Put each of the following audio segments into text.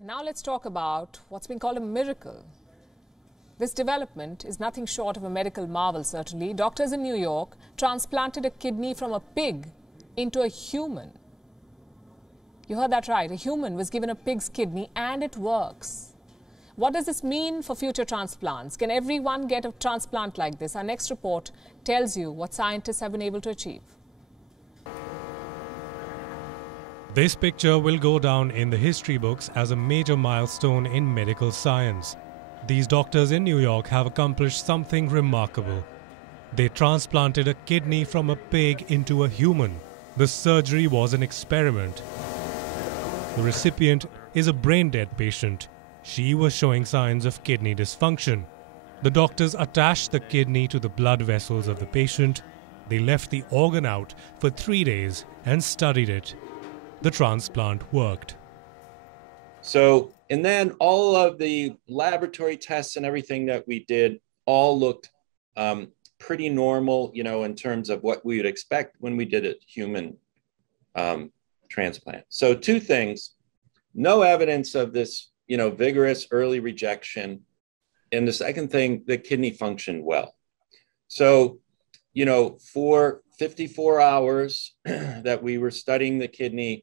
Now let's talk about what's been called a miracle. This development is nothing short of a medical marvel, certainly. Doctors in New York transplanted a kidney from a pig into a human. You heard that right. A human was given a pig's kidney and it works. What does this mean for future transplants? Can everyone get a transplant like this? Our next report tells you what scientists have been able to achieve. This picture will go down in the history books as a major milestone in medical science. These doctors in New York have accomplished something remarkable. They transplanted a kidney from a pig into a human. The surgery was an experiment. The recipient is a brain-dead patient. She was showing signs of kidney dysfunction. The doctors attached the kidney to the blood vessels of the patient. They left the organ out for 3 days and studied it. The transplant worked. And then all of the laboratory tests and everything that we did all looked pretty normal, in terms of what we would expect when we did a human transplant. So 2 things, no evidence of this, vigorous early rejection. And the second thing, the kidney functioned well. So, for 54 hours that we were studying the kidney,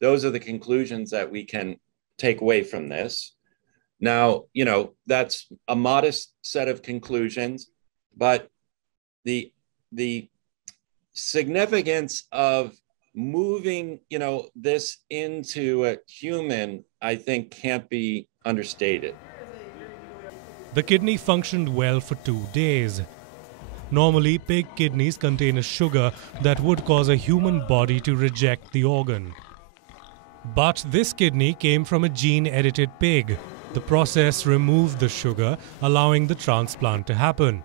those are the conclusions that we can take away from this. Now, that's a modest set of conclusions, but the significance of moving, this into a human, I think can't be understated. The kidney functioned well for 2 days. Normally, pig kidneys contain a sugar that would cause a human body to reject the organ. But this kidney came from a gene-edited pig. The process removed the sugar, allowing the transplant to happen.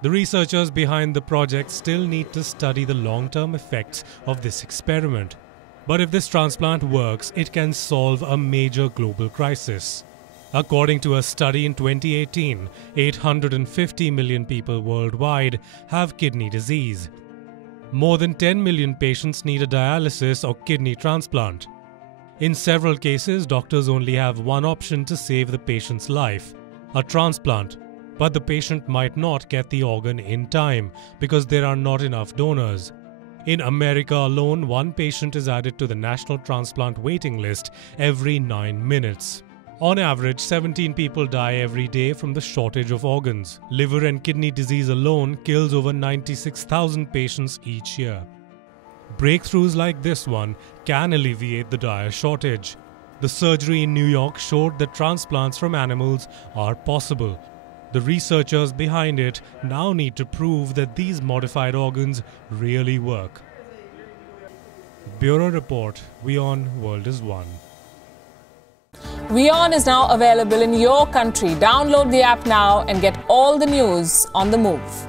The researchers behind the project still need to study the long-term effects of this experiment. But if this transplant works, it can solve a major global crisis. According to a study in 2018, 850 million people worldwide have kidney disease. More than 10 million patients need a dialysis or kidney transplant. In several cases, doctors only have one option to save the patient's life: a transplant. But the patient might not get the organ in time because there are not enough donors. In America alone, 1 patient is added to the national transplant waiting list every 9 minutes. On average, 17 people die every day from the shortage of organs. Liver and kidney disease alone kills over 96,000 patients each year. Breakthroughs like this one can alleviate the dire shortage. The surgery in New York showed that transplants from animals are possible. The researchers behind it now need to prove that these modified organs really work. Bureau Report, WION World is One. WION is now available in your country. Download the app now and get all the news on the move.